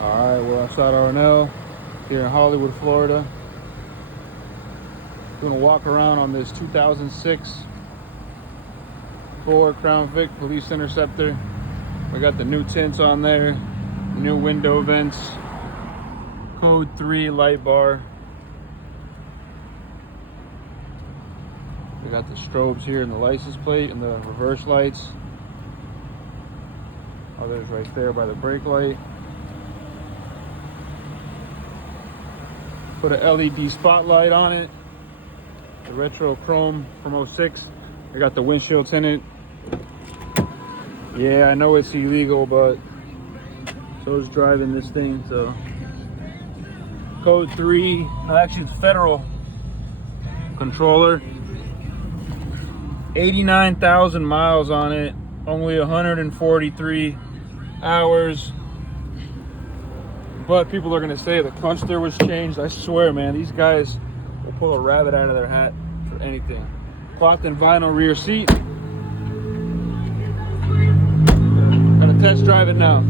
Alright, we're outside Arnell here in Hollywood, Florida. Doing a walk around on this 2006 Ford Crown Vic Police Interceptor. We got the new tints on there, new window vents, code 3 light bar. We got the strobes here and the license plate and the reverse lights. Others right there by the brake light. Put a LED spotlight on it. The retro chrome from 06. I got the windshield tinted. Yeah, I know it's illegal, but so is driving this thing. So code 3. No, actually it's federal controller. 89,000 miles on it. Only 143 hours. But people are gonna say the cluster was changed. I swear, man, these guys will pull a rabbit out of their hat for anything. Cloth and vinyl rear seat. Gonna test drive it now.